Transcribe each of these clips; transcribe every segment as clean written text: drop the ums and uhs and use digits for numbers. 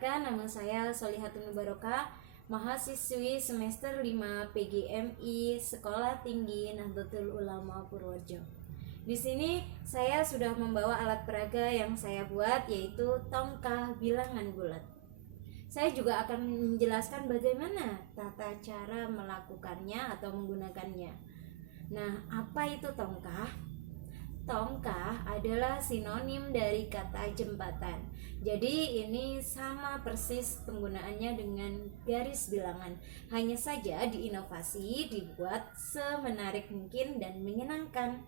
perkenalkan, nama saya Solihatun Barokah, mahasiswi semester 5 PGMI Sekolah Tinggi Nahdlatul Ulama Purworejo. Di sini saya sudah membawa alat peraga yang saya buat, yaitu tongkah bilangan bulat. Saya juga akan menjelaskan bagaimana tata cara melakukannya atau menggunakannya. Nah, apa itu tongkah? Tongkah adalah sinonim dari kata jembatan. Jadi ini sama persis penggunaannya dengan garis bilangan. Hanya saja diinovasi, dibuat semenarik mungkin dan menyenangkan.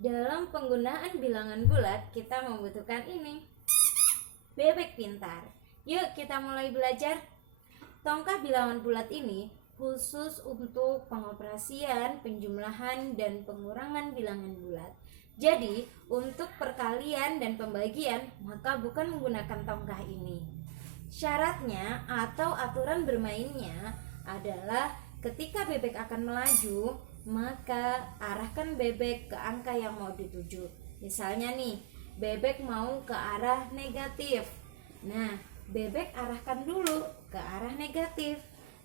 Dalam penggunaan bilangan bulat, kita membutuhkan ini. Bebek pintar. Yuk kita mulai belajar. Tongkah bilangan bulat ini khusus untuk pengoperasian, penjumlahan, dan pengurangan bilangan bulat. Jadi, untuk perkalian dan pembagian, maka bukan menggunakan tongkah ini. Syaratnya atau aturan bermainnya adalah ketika bebek akan melaju, maka arahkan bebek ke angka yang mau dituju. Misalnya nih, bebek mau ke arah negatif. Nah, bebek arahkan dulu ke arah negatif.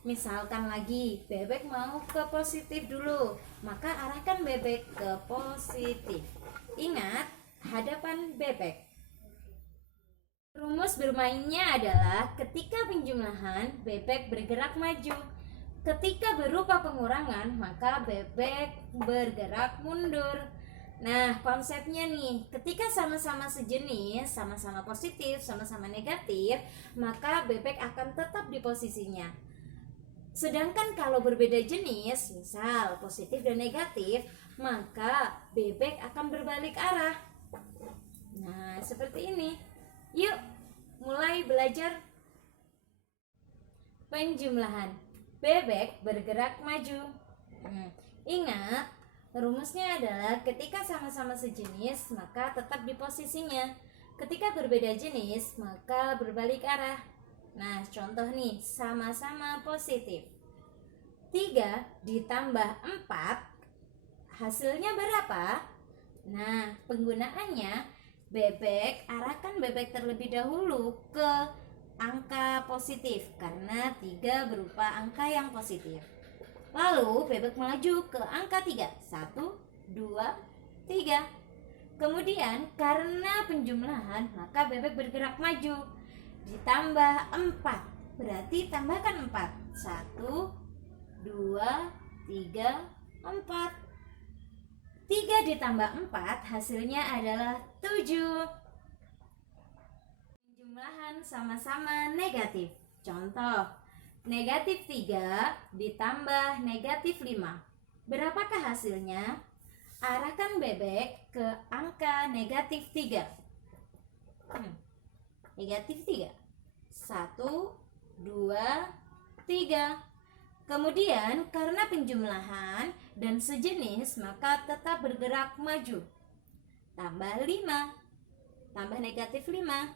Misalkan lagi, bebek mau ke positif dulu, maka arahkan bebek ke positif. Ingat, hadapan bebek. Rumus bermainnya adalah ketika penjumlahan, bebek bergerak maju. Ketika berupa pengurangan, maka bebek bergerak mundur. Nah, konsepnya nih, ketika sama-sama sejenis, sama-sama positif, sama-sama negatif, maka bebek akan tetap di posisinya. Sedangkan kalau berbeda jenis, misal positif dan negatif, maka bebek akan berbalik arah. Nah, seperti ini. Yuk, mulai belajar. Penjumlahan. Bebek bergerak maju. Ingat, rumusnya adalah ketika sama-sama sejenis, maka tetap di posisinya. Ketika berbeda jenis, maka berbalik arah. Nah, contoh nih, sama-sama positif. 3 ditambah 4, hasilnya berapa? Nah, penggunaannya, bebek, arahkan bebek terlebih dahulu ke angka positif, karena 3 berupa angka yang positif. Lalu bebek melaju ke angka 3. 1, 2, 3. Kemudian karena penjumlahan, maka bebek bergerak maju. Ditambah 4. Berarti tambahkan 4. 1, 2, 3, 4. 3 ditambah 4 hasilnya adalah 7. Penjumlahan sama-sama negatif. Contoh, negatif 3 ditambah negatif 5. Berapakah hasilnya? Arahkan bebek ke angka negatif 3. Negatif 3. 1, 2, 3. Kemudian karena penjumlahan dan sejenis, maka tetap bergerak maju. Tambah 5. Tambah negatif 5.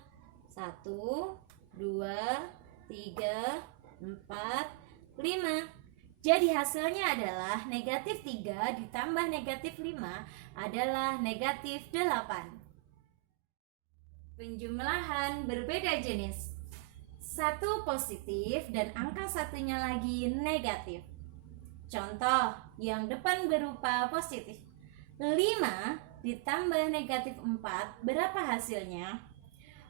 1, 2, 3, 4, 5. Jadi hasilnya adalah negatif 3 ditambah negatif 5 adalah negatif 8. Penjumlahan berbeda jenis. 1 positif dan angka satunya lagi negatif. Contoh, yang depan berupa positif. 5 ditambah negatif 4, berapa hasilnya?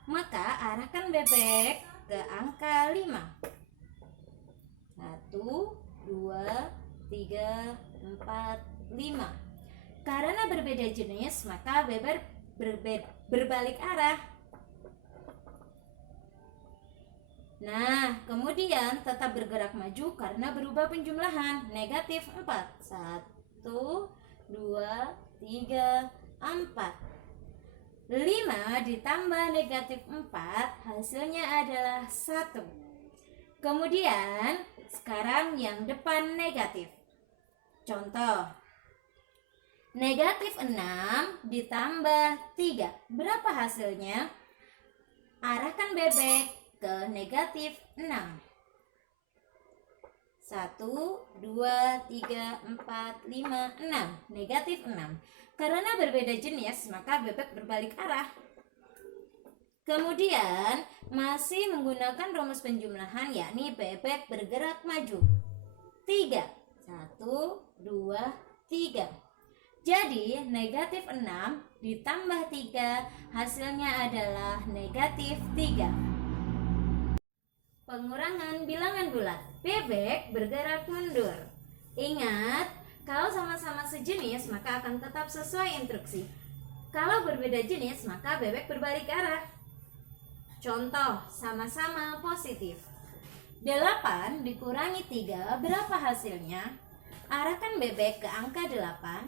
Maka arahkan bebek ke angka 5. 1, 2, 3, 4, 5. Karena berbeda jenis, maka bebek berbalik arah. Nah, kemudian tetap bergerak maju karena berubah penjumlahan. Negatif 4. 1, 2, 3, 4. 5 ditambah negatif 4 hasilnya adalah 1. Kemudian sekarang yang depan negatif. Contoh, negatif 6 ditambah 3, berapa hasilnya? Arahkan bebek ke negatif 6. 1, 2, 3, 4, 5, 6. Negatif 6. Karena berbeda jenis, maka bebek berbalik arah. Kemudian masih menggunakan rumus penjumlahan, yakni bebek bergerak maju. 3. 1, 2, 3. Jadi negatif 6 ditambah 3 hasilnya adalah negatif 3. Pengurangan bilangan bulat. Bebek bergerak mundur. Ingat, kalau sama-sama sejenis maka akan tetap sesuai instruksi. Kalau berbeda jenis maka bebek berbalik arah. Contoh, sama-sama positif. 8 dikurangi 3 berapa hasilnya? Arahkan bebek ke angka 8.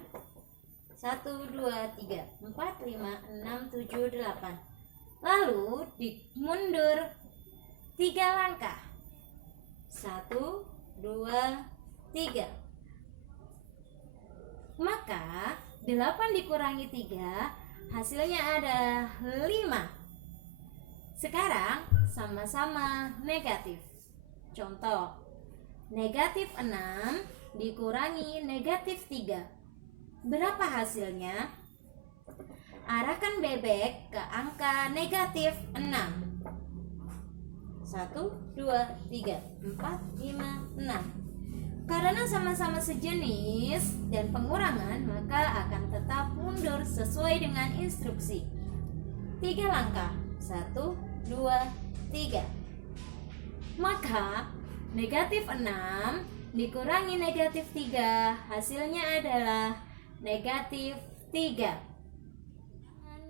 1, 2, 3, 4, 5, 6, 7, 8. Lalu dimundur 3 langkah. 1, 2, 3. Maka 8 dikurangi 3 hasilnya ada 5. Sekarang sama-sama negatif. Contoh, negatif 6 dikurangi negatif 3. Berapa hasilnya? Arahkan bebek ke angka negatif 6. 1, 2, 3, 4, 5, 6. Karena sama-sama sejenis dan pengurangan, maka akan tetap mundur sesuai dengan instruksi. 3 langkah. 1, 2, 3. Maka negatif 6 dikurangi negatif 3 hasilnya adalah negatif 3.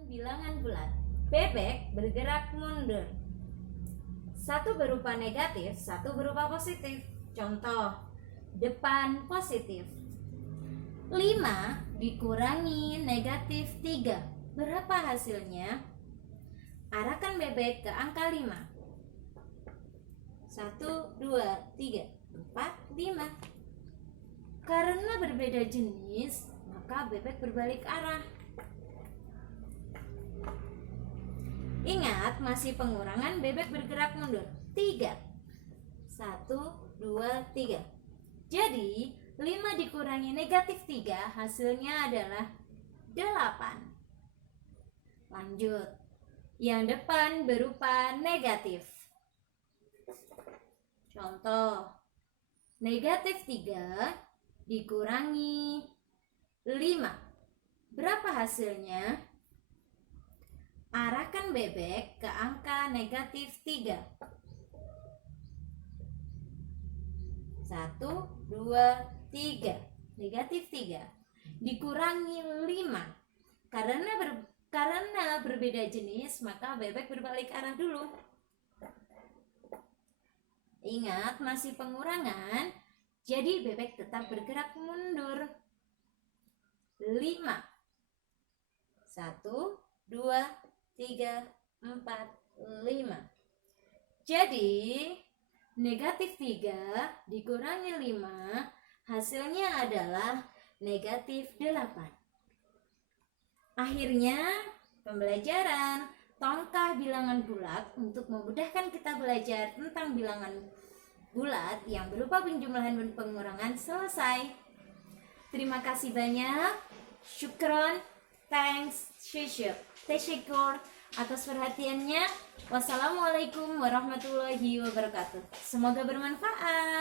Bilangan bulat. Bebek bergerak mundur. 1 berupa negatif, 1 berupa positif. Contoh, depan positif. 5 dikurangi negatif 3. Berapa hasilnya? Arahkan bebek ke angka 5. 1, 2, 3, 4, 5. Karena berbeda jenis, maka bebek berbalik arah. Ingat, masih pengurangan, bebek bergerak mundur. 3. 1, 2, 3. Jadi 5 dikurangi negatif 3 hasilnya adalah 8. Lanjut. Yang depan berupa negatif. Contoh, negatif 3 dikurangi 5. Berapa hasilnya? Arahkan bebek ke angka negatif 3. 1, 2, 3. Negatif 3 dikurangi 5. Karena berbeda jenis, maka bebek berbalik arah dulu. Ingat, masih pengurangan, jadi bebek tetap bergerak mundur. 5. 1, 2, 3, 4, 5. Jadi negatif 3 dikurangi 5 hasilnya adalah negatif 8. Akhirnya pembelajaran tongkah bilangan bulat untuk memudahkan kita belajar tentang bilangan bulat yang berupa penjumlahan dan pengurangan selesai. Terima kasih banyak. Syukron, thanks, tesyukur atas perhatiannya. Wassalamualaikum warahmatullahi wabarakatuh. Semoga bermanfaat.